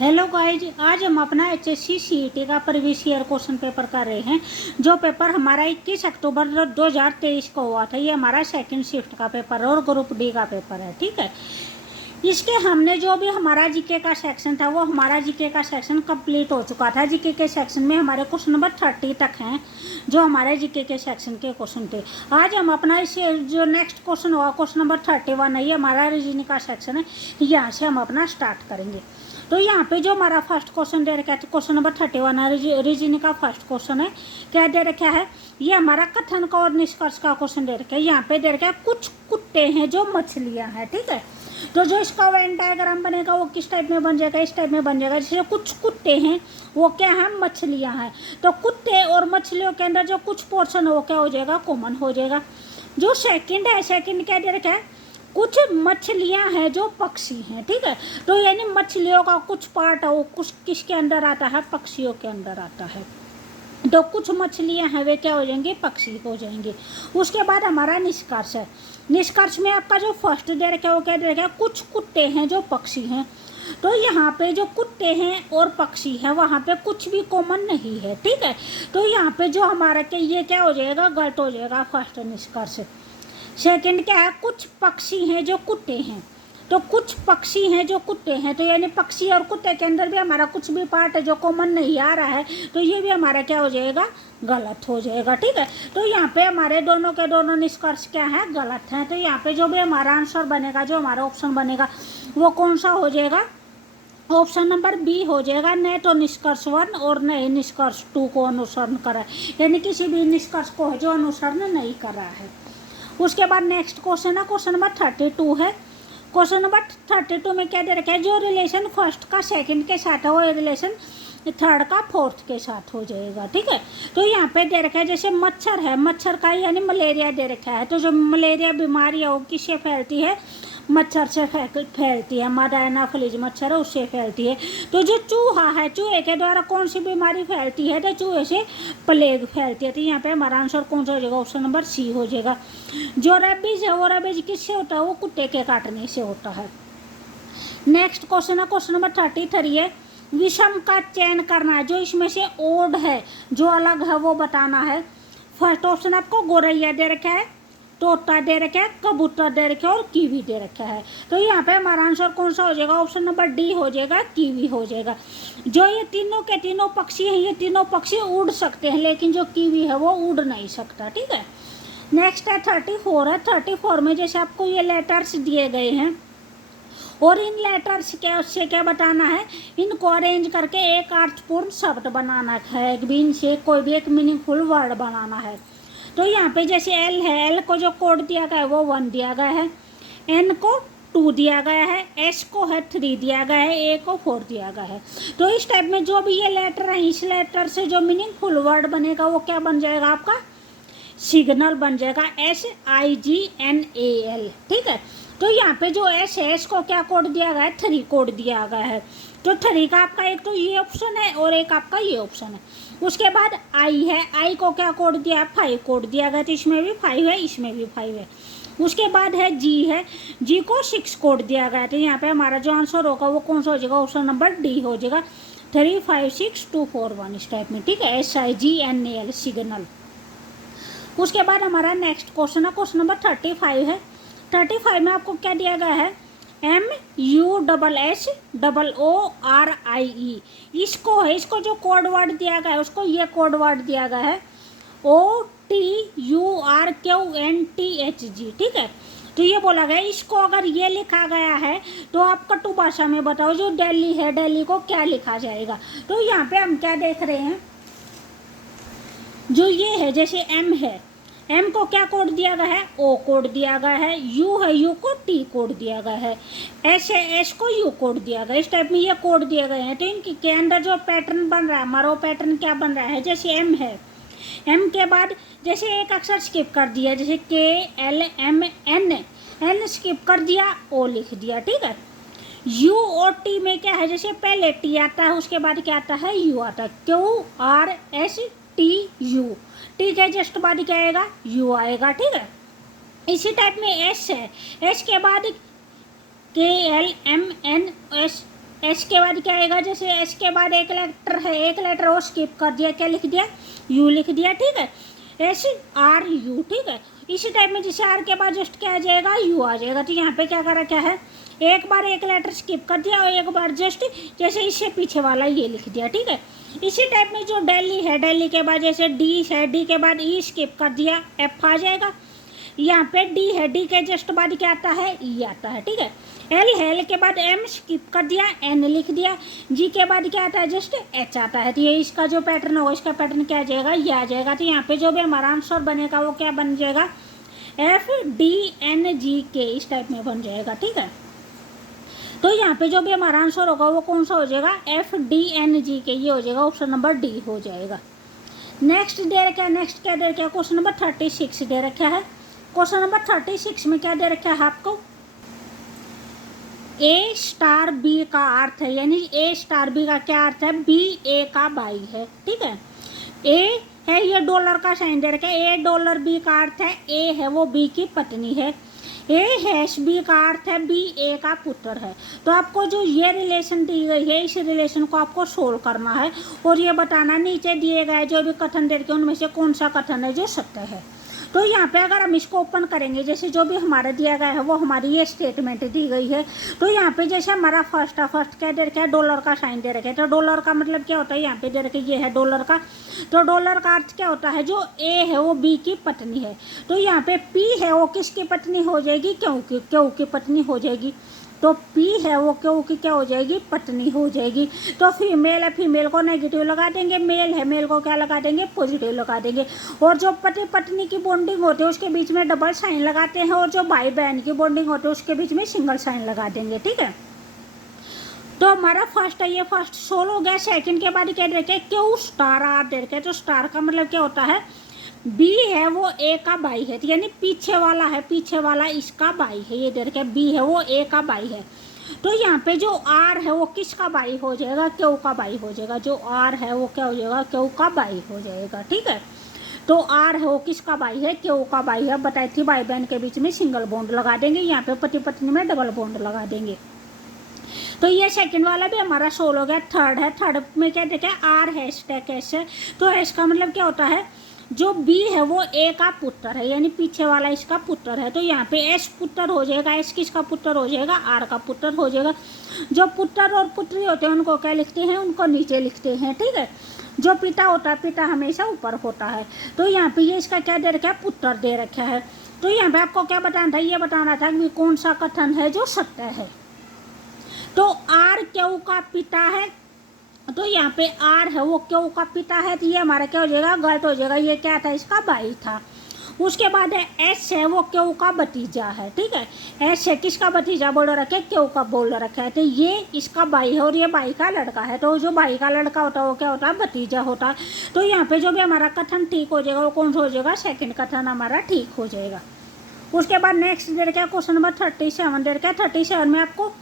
Hello guys, आज हम अपना एचएससी सीईटी का प्रीवियस ईयर क्वेश्चन पेपर कर रहे हैं। जो पेपर हमारा 21 अक्टूबर 2023 को हुआ था, ये हमारा सेकंड शिफ्ट का पेपर है और ग्रुप डी का पेपर है। ठीक है, इसके हमने जो भी हमारा जीके का सेक्शन था वो हमारा जीके का सेक्शन कंप्लीट हो चुका था। जीके के सेक्शन में हमारे क्वेश्चन नंबर 30 तक हैं जो हमारे जीके के सेक्शन के क्वेश्चन थे। आज हम अपना इस जो नेक्स्ट क्वेश्चन हुआ क्वेश्चन नंबर 31 है, ये हमारा रीजनिंग का सेक्शन है। यहाँ से हम अपना स्टार्ट करेंगे। तो यहाँ पे जो हमारा फर्स्ट क्वेश्चन दे रखा है, तो क्वेश्चन नंबर 31 है, रीजनिंग का फर्स्ट क्वेश्चन है। क्या दे रखा है? ये हमारा कथन का और निष्कर्ष का क्वेश्चन दे रखा है। यहाँ पे दे रखा है कुछ कुत्ते हैं जो मछलियाँ हैं। ठीक है, तो जो इसका वेन डायग्राम बनेगा वो किस टाइप में बन जाएगा? इस टाइप में बन जाएगा। जैसे कुछ कुत्ते हैं वो क्या है? मछलियाँ हैं। तो कुत्ते और मछलियों के अंदर जो कुछ पोर्शन है वो क्या हो जाएगा? कॉमन हो जाएगा। जो सेकंड है, सेकंड क्या दे रखा है? कुछ मछलियां हैं जो पक्षी हैं। ठीक है, तो यानी मछलियों का कुछ पार्ट है वो कुछ किसके अंदर आता है? पक्षियों के अंदर आता है। तो कुछ मछलियां हैं वे क्या हो जाएंगे? पक्षी हो जाएंगे। उसके बाद हमारा निष्कर्ष है। निष्कर्ष में आपका जो फर्स्ट दे रखा है वो क्या दे रखा है? कुछ कुत्ते हैं जो पक्षी हैं। तो यहाँ पे जो कुत्ते हैं और पक्षी है वहाँ पे कुछ भी कॉमन नहीं है। ठीक है, तो यहाँ पे जो हमारा क्या ये क्या हो जाएगा? गलत हो जाएगा फर्स्ट निष्कर्ष। सेकंड क्या है? कुछ पक्षी हैं जो कुत्ते हैं। तो कुछ पक्षी हैं जो कुत्ते हैं, तो यानी पक्षी और कुत्ते के अंदर भी हमारा कुछ भी पार्ट है जो कॉमन नहीं आ रहा है, तो ये भी हमारा क्या हो जाएगा? गलत हो जाएगा। ठीक है, तो यहाँ पे हमारे दोनों के दोनों निष्कर्ष क्या है? गलत हैं। तो यहाँ पे जो भी हमारा आंसर बनेगा, जो हमारा ऑप्शन बनेगा वो कौन सा हो जाएगा? ऑप्शन नंबर बी हो जाएगा। न तो निष्कर्ष 1 और न ही निष्कर्ष 2 को अनुसरण करा, यानी किसी भी निष्कर्ष को जो अनुसरण नहीं कर रहा है। उसके बाद नेक्स्ट क्वेश्चन है, क्वेश्चन नंबर 32 है। क्वेश्चन नंबर 32 में क्या दे रखा है? जो रिलेशन फर्स्ट का सेकंड के साथ है वो रिलेशन थर्ड का फोर्थ के साथ हो जाएगा। ठीक है, तो यहाँ पे दे रखा है जैसे मच्छर है, मच्छर का यानी मलेरिया दे रखा है। तो जो मलेरिया बीमारी है वो किससे फैलती है? मच्छर से फैलती है। मादा एनाफिलीज मच्छर है उससे फैलती है। तो जो चूहा है, चूहे के द्वारा कौन सी बीमारी फैलती है? तो चूहे से प्लेग फैलती है। तो यहाँ पे हमारा आंसर कौन सा हो जाएगा? ऑप्शन नंबर सी हो जाएगा। जो रेबीज है वो रेबीज किससे होता है? वो कुत्ते के काटने से होता है। नेक्स्ट क्वेश्चन है, क्वेश्चन नंबर 33 है। विषम का चयन करना है, जो इसमें से ओड है जो अलग है वो बताना है। फर्स्ट ऑप्शन आपको गोरैया दे रखा है, तोता दे रखा है, कबूतर दे रखा है और कीवी दे रखा है। तो यहाँ पे हमारा आंसर कौन सा हो जाएगा? ऑप्शन नंबर डी हो जाएगा, कीवी हो जाएगा। जो ये तीनों के तीनों पक्षी हैं, ये तीनों पक्षी उड़ सकते हैं, लेकिन जो कीवी है वो उड़ नहीं सकता। ठीक है, नेक्स्ट है 34 है। 34 में जैसे आपको ये लेटर्स दिए गए हैं और इन लेटर्स के उससे क्या बताना है? इनको अरेंज करके एक अर्थपूर्ण शब्द बनाना है। इनसे कोई भी एक मीनिंगफुल वर्ड बनाना है। तो यहाँ पे जैसे एल है, एल को जो कोड दिया गया है वो 1 दिया गया है, एन को 2 दिया गया है, एस को है 3 दिया गया है, ए को 4 दिया गया है। तो इस टाइप में जो भी ये लेटर है, इस लेटर से जो मीनिंगफुल वर्ड बनेगा वो क्या बन जाएगा? आपका सिग्नल बन जाएगा, SIGNAL। ठीक है, तो यहाँ पे जो एस है, एस को क्या कोड दिया गया है? 3 कोड दिया गया है। तो 3 का आपका एक तो ये ऑप्शन है और एक आपका ये ऑप्शन है। उसके बाद आई है, आई को क्या कोड दिया है? 5 कोड दिया गया। तो इसमें भी 5 है, इसमें भी 5 है। उसके बाद है जी है, जी को 6 कोड दिया गया है। तो यहाँ पे हमारा जो आंसर होगा वो कौन सा हो जाएगा? ऑप्शन नंबर डी हो जाएगा, 3 5 6 2 4 1 इस टाइप में। ठीक है, SIGNAL सिग्नल। उसके बाद हमारा नेक्स्ट क्वेश्चन है, क्वेश्चन नंबर 35 है। 35 में आपको क्या दिया गया है? MUSSOORIE। इसको है, इसको जो कोड वर्ड दिया गया है उसको ये कोड वर्ड दिया गया है OTURQNTHG। ठीक है, तो ये बोला गया इसको अगर ये लिखा गया है तो आप कट्टू भाषा में बताओ जो दिल्ली है, दिल्ली को क्या लिखा जाएगा? तो यहाँ पे हम क्या देख रहे हैं? जो ये है जैसे एम है, एम को क्या कोड दिया गया है? ओ कोड दिया गया है। यू है, यू को टी कोड दिया गया है। एस है, एस को यू कोड दिया गया। इस टाइप में ये कोड दिए गए हैं। तो इनके के अंदर जो पैटर्न बन रहा है हमारा, वो पैटर्न क्या बन रहा है? जैसे एम है, एम के बाद जैसे एक अक्षर स्किप कर दिया, जैसे KLMN, एन स्किप कर दिया, ओ लिख दिया। ठीक है, यू और टी में क्या है? जैसे पहले टी आता है उसके बाद क्या आता है? यू आता है। QRSTU, टी के जस्ट बाद क्या आएगा? यू आएगा। ठीक है, इसी टाइप में एस है, एस के बाद KLMNS एच के बाद क्या आएगा, जैसे एच के बाद एक लेटर है, एक लेटर वो स्किप कर दिया, क्या लिख दिया, यू लिख दिया, ठीक है, एच आर यू, ठीक है। इसी टाइप में जैसे आर के बाद जस्ट क्या आ जाएगा, यू आ जाएगा। तो यहाँ पे क्या करा, क्या है, एक बार एक लेटर स्किप कर दिया और एक बार जस्ट जैसे इससे पीछे वाला ये लिख दिया, ठीक है। इसी टाइप में जो दिल्ली है, दिल्ली के बाद जैसे डी है, डी के बाद ई स्किप कर दिया, एफ आ जाएगा। यहाँ पे डी है, डी के जस्ट बाद क्या आता है, ई आता है, ठीक है। एल है, एल के बाद एम स्किप कर दिया, एन लिख दिया। जी के बाद क्या आता है, जस्ट एच आता है। तो ये इसका जो पैटर्न होगा, इसका पैटर्न क्या आ जाएगा, ये आ जाएगा। तो यहाँ पे जो भी हमारा आंसर बनेगा वो क्या बन जाएगा, एफ डी एन जी के, इस टाइप में बन जाएगा, ठीक है। तो यहाँ पे जो भी हमारा आंसर होगा वो कौन सा हो जाएगा, एफ डी एन जी के, ये हो जाएगा, ऑप्शन नंबर डी हो जाएगा। नेक्स्ट दे रखा है, नेक्स्ट क्या दे रखा है, क्वेश्चन नंबर 36 दे रखा है। क्वेश्चन नंबर 36 में क्या दे रखा है आपको, ए स्टार बी का अर्थ है, यानी ए स्टार बी का क्या अर्थ है, बी ए का बाई है, ठीक है। ए है, ये डॉलर का साइन दे रखा है, ए डॉलर बी का अर्थ है ए है वो बी की पत्नी है। ए हैश बी का अर्थ है बी ए का पुत्र है। तो आपको जो ये रिलेशन दी गई है, इस रिलेशन को आपको सोल्व करना है और ये बताना नीचे दिए गए जो भी कथन दे रखे उनमें से कौन सा कथन है जो सत्य है। तो यहाँ पे अगर हम इसको ओपन करेंगे, जैसे जो भी हमारा दिया गया है वो हमारी ये स्टेटमेंट दी गई है। तो यहाँ पे जैसे हमारा फर्स्ट क्या दे रखा है, डॉलर का साइन दे रखे है। तो डॉलर का मतलब क्या होता है, यहाँ पे दे रखे ये है डॉलर का। तो डॉलर का अर्थ क्या होता है, जो ए है वो बी की पत्नी है। तो यहाँ पे पी है वो किसकी पत्नी हो जाएगी, क्यों की पत्नी हो जाएगी। तो पी है वो क्यों की क्या हो जाएगी, पत्नी हो जाएगी। तो फीमेल है, फीमेल को नेगेटिव लगा देंगे, मेल है, मेल को क्या लगा देंगे, पॉजिटिव लगा देंगे। और जो पति पत्नी की बॉन्डिंग होती है उसके बीच में डबल साइन लगाते हैं, और जो भाई बहन की बॉन्डिंग होती है उसके बीच में सिंगल साइन लगा देंगे, ठीक है। तो हमारा फर्स्ट है, ये फर्स्ट सोल्व हो गया। सेकंड के बाद क्या दे रखे, क्यों स्टार आर दे रखे। तो स्टार का मतलब क्या होता है, बी है वो ए का बाई है, यानी पीछे वाला है, पीछे वाला इसका बाई है, ये दे रखे बी है वो ए का बाई है। तो यहाँ पे जो आर है वो किसका बाई हो जाएगा, क्यों का बाई हो जाएगा। जो आर है वो क्या हो जाएगा, क्यों का बाई हो जाएगा, ठीक है। तो आर है वो किसका बाई है, क्यों का बाई है। बताई थी भाई बहन के बीच में सिंगल बॉन्ड लगा देंगे, यहाँ पे पति पत्नी में डबल बॉन्ड लगा देंगे। तो ये सेकंड वाला भी हमारा सोल्व हो गया। थर्ड है, थर्ड में क्या देखे, आर हैश टैग एस है। तो एस का मतलब क्या होता है, जो बी है वो ए का पुत्र है, यानी पीछे वाला इसका पुत्र है। तो यहाँ पे एस पुत्र हो जाएगा, एस किसका पुत्र हो जाएगा, आर का पुत्र हो जाएगा। जो पुत्र और पुत्री होते हैं उनको क्या लिखते हैं, उनको नीचे लिखते हैं, ठीक है। जो पिता होता है, पिता हमेशा ऊपर होता है। तो यहाँ पे ये इसका क्या दे रखा है, पुत्र दे रखा है। तो यहाँ पे आपको क्या बताना था, ये बताना था कि कौन सा कथन है जो सत्य है। तो आर क्यों का पिता है, तो यहाँ पे आर है वो क्यों का पिता है, तो ये हमारा क्या हो जाएगा, गलत हो जाएगा। ये क्या था, इसका भाई था। उसके बाद है एस है वो क्यों का भतीजा है, ठीक है। एस है किसका भतीजा बोल रखे, क्यों का बोल रखा है। तो ये इसका भाई है और ये भाई का लड़का है। तो जो भाई का लड़का होता है वो क्या होता है, भतीजा होता है। तो यहाँ पे जो भी हमारा कथन ठीक हो जाएगा वो कौन सा हो जाएगा, सेकंड कथन हमारा ठीक हो जाएगा। उसके बाद नेक्स्ट दे रखा है क्वेश्चन नंबर 37 दे रखा है। 37 में आपको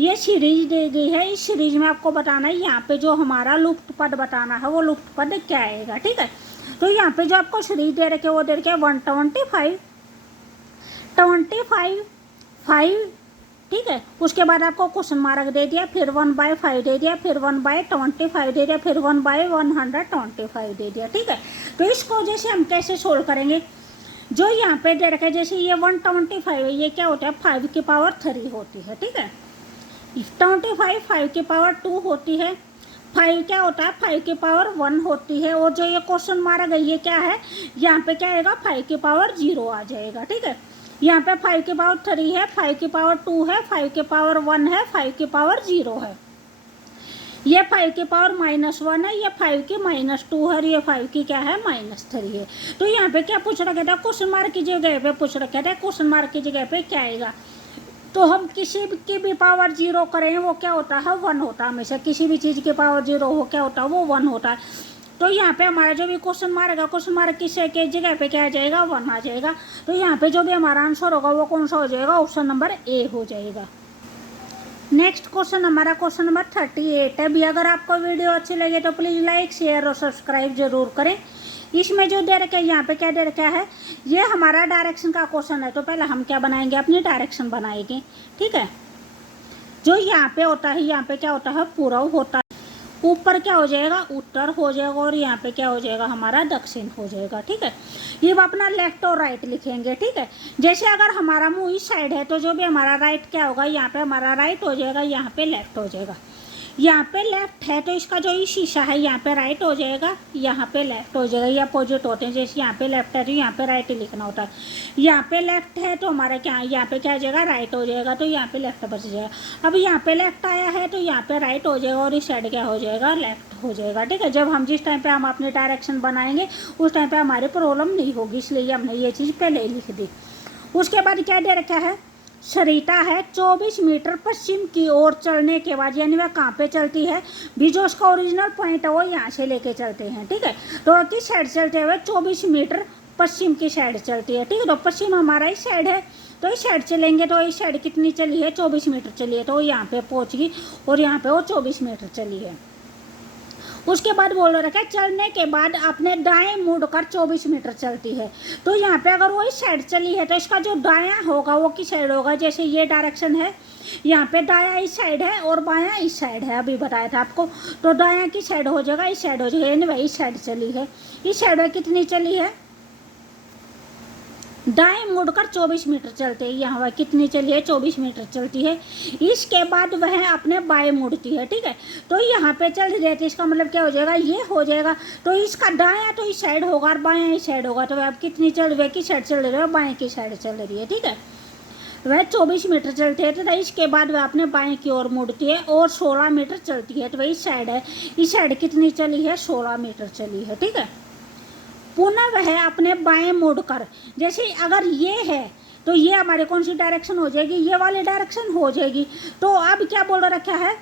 ये सीरीज दे गई है। इस सीरीज में आपको बताना है यहाँ पे जो हमारा लुप्त पद बताना है वो लुप्त पद क्या आएगा, ठीक है। तो यहाँ पे जो आपको सीरीज दे रखे वो दे रखे 125 5, ठीक है। उसके बाद आपको क्वेश्चन मार्क दे दिया, फिर 1/5 दे दिया, फिर 1/25 दे दिया, फिर 1/125 दे दिया, ठीक है। तो इसको जैसे हम कैसे सोल्व करेंगे, जो यहाँ पे दे रखे जैसे ये 125 है, ये क्या होता है, 5 की पावर 3 होती है, ठीक है। 25 5 की पावर 2 होती है। 5 क्या होता है, 5 की पावर 1 होती है। और जो ये क्वेश्चन मारा गई है क्या है, यहाँ पे क्या आएगा, 5 की पावर 0 आ जाएगा, ठीक है। यहाँ पे 5 की पावर 3 है, 5 की पावर 2 है, 5 की पावर 1 है, 5 की पावर 0 है। ये 5 की पावर -1 है, ये 5 की -2 है, ये 5 की क्या है, -3 है। तो यहाँ पे क्या पूछ रखा था, क्वेश्चन मार्क की जगह पे पूछ रखा था, क्वेश्चन मार्क की जगह पे क्या आएगा। तो हम किसी की भी पावर 0 करें वो क्या होता है, 1 होता है। हमेशा किसी भी चीज़ की पावर 0 हो क्या होता है, वो 1 होता है। तो यहाँ पे हमारा जो भी क्वेश्चन मारेगा, क्वेश्चन मार्क किसी के जगह पे क्या आ जाएगा, 1 आ जाएगा। तो यहाँ पे जो भी हमारा आंसर होगा वो कौन सा हो जाएगा, ऑप्शन नंबर ए हो जाएगा। नेक्स्ट क्वेश्चन हमारा क्वेश्चन नंबर 38 है। भी अगर आपको वीडियो अच्छी लगे तो प्लीज़ लाइक शेयर और सब्सक्राइब जरूर करें। इसमें जो दे रखा है, यहाँ पे क्या दे रखा है, ये हमारा डायरेक्शन का क्वेश्चन है। तो पहले हम क्या बनाएंगे, अपनी डायरेक्शन बनाएंगे, ठीक है। जो यहाँ पे होता है, यहाँ पे क्या होता है, पूर्व होता है, ऊपर क्या हो जाएगा, उत्तर हो जाएगा, और यहाँ पे क्या हो जाएगा, हमारा दक्षिण हो जाएगा। ठीक है, ये अपना लेफ्ट और राइट लिखेंगे। ठीक है, जैसे अगर हमारा मुंह इस साइड है तो जो भी हमारा राइट क्या होगा, यहाँ पे हमारा राइट हो जाएगा, यहाँ पे लेफ्ट हो जाएगा। यहाँ पे लेफ्ट है तो इसका जो ये शीशा है यहाँ पे राइट हो जाएगा, यहाँ पे लेफ्ट हो जाएगा। ये अपोजिट होते हैं, जैसे यहाँ पे लेफ्ट है तो यहाँ पे राइट लिखना होता है। यहाँ पे लेफ्ट है तो हमारा क्या, यहाँ पे क्या हो जाएगा, राइट हो जाएगा, तो यहाँ पे लेफ्ट बच जाएगा। अब यहाँ पे लेफ्ट आया है तो यहाँ पे राइट हो जाएगा, और इस साइड क्या हो जाएगा, लेफ्ट हो जाएगा। ठीक है, जब हम जिस टाइम पे हम अपने डायरेक्शन बनाएंगे उस टाइम पे हमारी प्रॉब्लम नहीं होगी, इसलिए हमने ये चीज़ पहले ही लिख दी। उसके बाद क्या दे रखा है, सरिता है 24 मीटर पश्चिम की ओर चलने के बाद, यानी वह कहाँ पे चलती है, भी जो उसका ओरिजिनल पॉइंट है वो यहाँ से लेके चलते हैं। ठीक है, तो किस साइड चलते हुए 24 मीटर पश्चिम की साइड चलती है। ठीक है, तो पश्चिम हमारा इस साइड है, तो इस साइड चलेंगे तो इस साइड कितनी चली है, 24 मीटर चली है, तो यहाँ पे पहुँच गई, और यहाँ पे वो 24 मीटर चली है। उसके बाद बोल रखा है चलने के बाद अपने दाएं मुड़कर 24 मीटर चलती है। तो यहाँ पे अगर वो इस साइड चली है तो इसका जो दायां होगा वो किस साइड होगा, जैसे ये डायरेक्शन है, यहाँ पे दायां इस साइड है और बायां इस साइड है, अभी बताया था आपको। तो दायां की साइड हो जाएगा, इस साइड हो जाएगा, यानी भाई इस साइड चली है। इस साइड में कितनी चली है, दाएं मुड़कर 24 मीटर चलते हैं, यहाँ वह कितनी चली है, 24 मीटर चलती है। इसके बाद वह अपने बाएं मुड़ती है। ठीक है, तो यहाँ पे चल रही है, तो इसका मतलब क्या हो जाएगा, ये हो जाएगा। तो इसका दायां तो इस साइड होगा और बायां इस साइड होगा, तो वह अब कितनी चल रही है, किस साइड चल रही है, बाएं की साइड चल रही है। ठीक है, वह 24 मीटर चलती है, तो इसके बाद वह अपने बाएं की ओर मुड़ती है और 16 मीटर चलती है। तो वह इस साइड है, इस साइड कितनी चली है, 16 मीटर चली है। ठीक है, पुनः वह अपने बाएं मुड़कर, जैसे अगर ये है तो ये हमारे कौन सी डायरेक्शन हो जाएगी, ये वाली डायरेक्शन हो जाएगी। तो अब क्या बोल रखा है,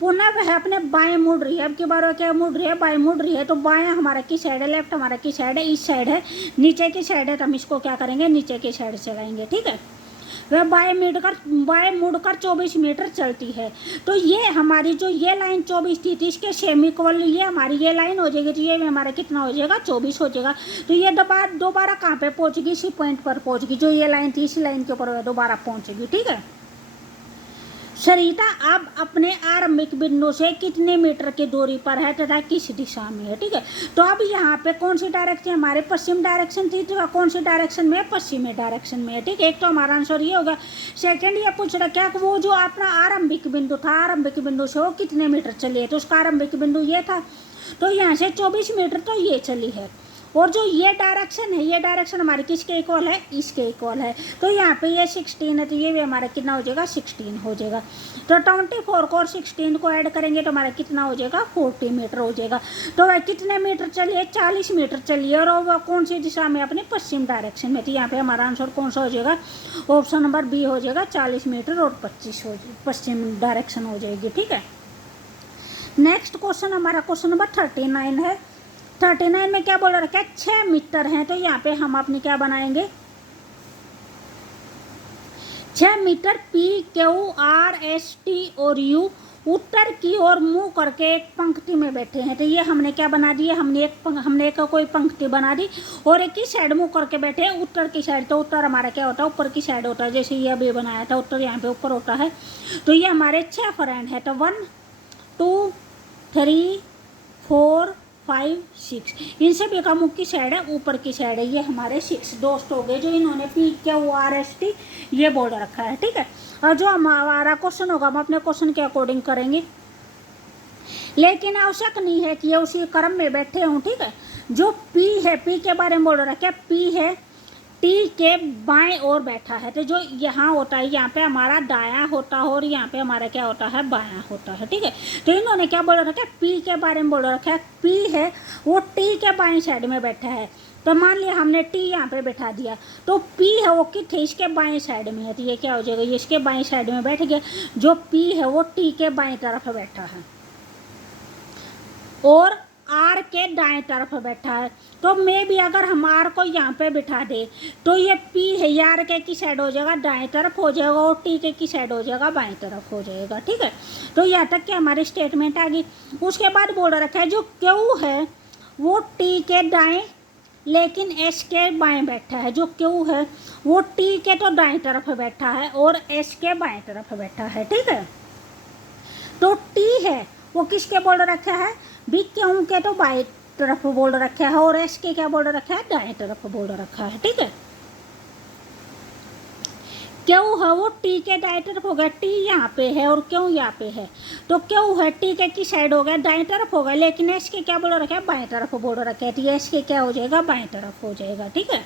पुनः वह अपने बाएं मुड़ रही है। अब की बार क्या मुड़ रही है, बाएं मुड़ रही है। तो बाएं हमारा किस साइड है, लेफ्ट हमारा किस साइड है, इस साइड है, नीचे की साइड है, तो हम इसको क्या करेंगे, नीचे की साइड चलाएंगे। ठीक है, वह बाएं मुड़कर 24 मीटर चलती है। तो ये हमारी जो ये लाइन 24 थी, इसके सेम इक्वल ये हमारी ये लाइन हो जाएगी, तो ये हमारा कितना हो जाएगा, 24 हो जाएगा। तो ये दोबारा कहाँ पे पहुँचेगी, इसी पॉइंट पर पहुँचेगी, जो ये लाइन थी इसी लाइन के ऊपर दोबारा पहुँचेगी। ठीक है, सरिता अब अपने आरंभिक बिंदु से कितने मीटर की दूरी पर है तथा किस दिशा में है। ठीक है, तो अब यहाँ पे कौन सी डायरेक्शन, हमारे पश्चिम डायरेक्शन थी, तो कौन सी डायरेक्शन में है, पश्चिमी डायरेक्शन में है। ठीक है, एक तो हमारा आंसर ये होगा। सेकंड ये पूछ रहा क्या, वो जो अपना आरंभिक बिंदु था, आरंभिक बिंदु से वो कितने मीटर चली है, तो उसका आरंभिक बिंदु ये था, तो यहाँ से 24 मीटर तो ये चली है। और जो ये डायरेक्शन है, ये डायरेक्शन हमारी किसके इक्वल है, इसके इक्वल है। तो यहाँ पे ये 16 है, तो ये भी हमारा कितना हो जाएगा, 16 हो जाएगा। तो 24 को और 16 को ऐड करेंगे तो हमारा कितना हो जाएगा, 40 मीटर हो जाएगा। तो वह कितने मीटर चलिए, 40 मीटर चलिए, और वह कौन सी दिशा में, अपने पश्चिम डायरेक्शन में। तो यहाँ पे हमारा आंसर कौन सा हो जाएगा, ऑप्शन नंबर बी हो जाएगा, 40 मीटर और 25 हो जाएगा, पश्चिम डायरेक्शन हो जाएगी। ठीक है, नेक्स्ट क्वेश्चन हमारा क्वेश्चन नंबर 39 है। 39 में क्या बोल रखा है, 6 मीटर हैं, तो यहाँ पे हम अपने क्या बनाएंगे, 6 metre P Q R S T और U उत्तर की ओर मुंह करके एक पंक्ति में बैठे हैं। तो ये हमने क्या बना दिया, हमने एक कोई पंक्ति बना दी, और एक ही साइड मुंह करके बैठे हैं, उत्तर की साइड। तो उत्तर हमारा क्या होता है, ऊपर की साइड होता है, जैसे ये अभी बनाया था, उत्तर यहाँ पे ऊपर होता है। तो ये हमारे 6 फ्रेंड है, तो 1 2 3 4 5 6, इन सभी का मुख की साइड है, ऊपर की साइड है, ये हमारे 6 दोस्त हो गए जो इन्होंने P Q R S T ये बोल रखा है। ठीक है, और जो हमारा क्वेश्चन होगा हम अपने क्वेश्चन के अकॉर्डिंग करेंगे, लेकिन आवश्यक नहीं है कि ये उसी क्रम में बैठे हों। ठीक है, जो P है, P के बारे में बोल रखा है, P है T के बाएं ओर बैठा है। तो जो यहाँ होता है, यहाँ पे हमारा दायां होता है और यहाँ पे हमारा क्या होता है, बायां होता है। ठीक है, तो इन्होंने क्या बोल रखा है, P के बारे में बोल रखा है, P है वो T के बाएं साइड में बैठा है। तो मान लिया हमने T यहाँ पे बैठा दिया, तो P है वो कितने, इसके बाएं साइड में है, तो ये क्या हो जाएगा, ये इसके बाएं साइड में बैठ गया। जो P है वो T के बाएं तरफ बैठा है और R के दाएं तरफ बैठा है। तो मैं भी अगर हम R को यहाँ पे बिठा दे तो ये P है, ये R के की साइड हो जाएगा, दाएं तरफ हो जाएगा, और T के की साइड हो जाएगा, बाएं तरफ हो जाएगा। ठीक है, तो यहाँ तक कि हमारी स्टेटमेंट आ गई। उसके बाद बोल रखा है जो Q है वो T के दाएं लेकिन S के बाएं बैठा है। जो Q है वो T के तो दाएं तरफ बैठा है और S के बाएं तरफ बैठा है। ठीक है, तो टी है वो किसके बोल रखा है भी, क्यों के तो बाएं तरफ बोल रखा है, और एस के क्या बोल रखा है, दाएं तरफ बोल रखा है। ठीक है, क्यों है वो टी के दाएं तरफ हो गया, टी यहाँ पे है और क्यों यहाँ पे है, तो क्यों है टी के किस साइड हो गया, दाएं तरफ हो गया, लेकिन एस के क्या बोल रखा है, बाएं तरफ बोल रखा है, तो एस के क्या हो जाएगा, बाएं तरफ हो जाएगा। ठीक है,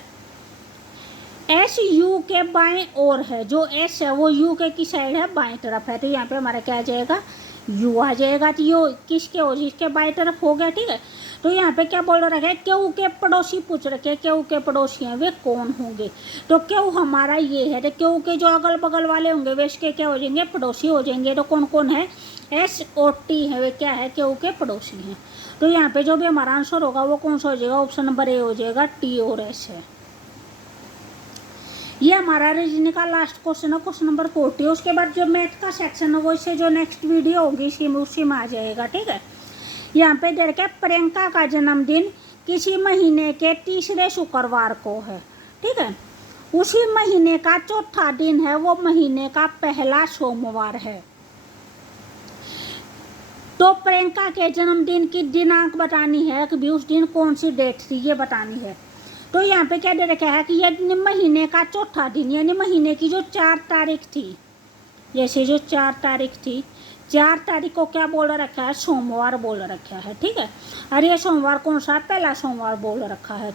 एस यू के बाएं ओर है, जो एस है वो यू के की साइड है, बाएं तरफ है, तो यहाँ पे हमारा क्या आ जाएगा, यू आ जाएगा, तो यू किसके हो, इसके बाएं तरफ हो गया। ठीक है, तो यहाँ पे क्या बोल रखा है, क्यों के पड़ोसी पूछ रखे हैं, क्यों के पड़ोसी हैं वे कौन होंगे, तो क्यों हमारा ये है, तो क्यों के जो अगल बगल वाले होंगे वे इसके क्या हो जाएंगे, पड़ोसी हो जाएंगे। तो कौन कौन है, एस और टी है वे क्या है, क्यों के पड़ोसी हैं। तो यहाँ पे जो भी हमारा आंसर होगा वो कौन सा हो जाएगा, ऑप्शन नंबर ए हो जाएगा, टी और एस है। ये हमारा रीजनिंग का लास्ट क्वेश्चन है, क्वेश्चन नंबर 40। उसके बाद जो मैथ का सेक्शन है वो इससे जो नेक्स्ट वीडियो होगी उसी में आ जाएगा। ठीक है, यहाँ पे दे रखा है प्रियंका का जन्मदिन किसी महीने के तीसरे शुक्रवार को है। ठीक है, उसी महीने का चौथा दिन है, वो महीने का पहला सोमवार है। तो प्रियंका के जन्मदिन की दिनांक बतानी है कि भी उस दिन कौन सी डेट थी ये बतानी है। तो यहाँ पे क्या दे रखा है कि ये महीने का चौथा दिन, यानी महीने की जो 4 तारीख थी, जैसे जो 4 तारीख थी, 4 तारीख को क्या बोल रखा है, सोमवार बोल रखा है। ठीक है, और ये सोमवार कौन सा, पहला सोमवार बोल रखा है।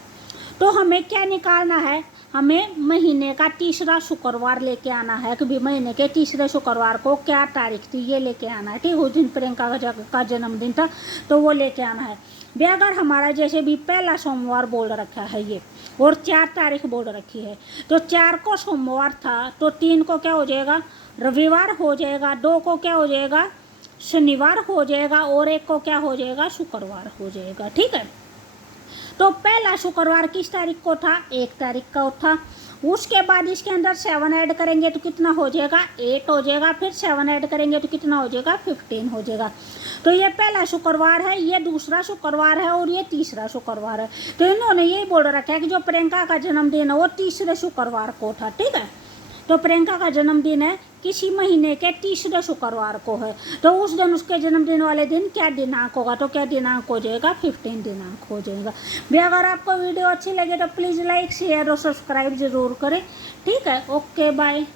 तो हमें क्या निकालना है, हमें महीने का तीसरा शुक्रवार लेके आना है कि भी महीने के तीसरे शुक्रवार को क्या तारीख थी ये लेके आना है। ठीक, उस दिन प्रियंका का जन्मदिन था तो वो लेके आना है। भी अगर हमारा जैसे भी पहला सोमवार बोल रखा है ये, और 4 तारीख बोल रखी है, तो 4 को सोमवार था, तो 3 को क्या हो जाएगा, रविवार हो जाएगा, 2 को क्या हो जाएगा, शनिवार हो जाएगा, और 1 को क्या हो जाएगा, शुक्रवार हो जाएगा। ठीक है, तो पहला शुक्रवार किस तारीख को था, 1 तारीख का था। उसके बाद इसके अंदर 7 ऐड करेंगे तो कितना हो जाएगा, 8 हो जाएगा, फिर 7 ऐड करेंगे तो कितना हो जाएगा, 15 हो जाएगा। तो ये पहला शुक्रवार है, ये दूसरा शुक्रवार है, और ये तीसरा शुक्रवार है। तो इन्होंने यही बोल रखा है कि जो प्रियंका का जन्मदिन है वो तीसरे शुक्रवार को था। ठीक है, तो प्रियंका का जन्मदिन है किसी महीने के तीसरे शुक्रवार को है, तो उस दिन उसके जन्मदिन वाले दिन क्या दिनांक होगा, तो क्या दिनांक हो जाएगा, 15 दिनांक हो जाएगा। भी अगर आपको वीडियो अच्छी लगे तो प्लीज़ लाइक शेयर और सब्सक्राइब जरूर करें। ठीक है, ओके बाय।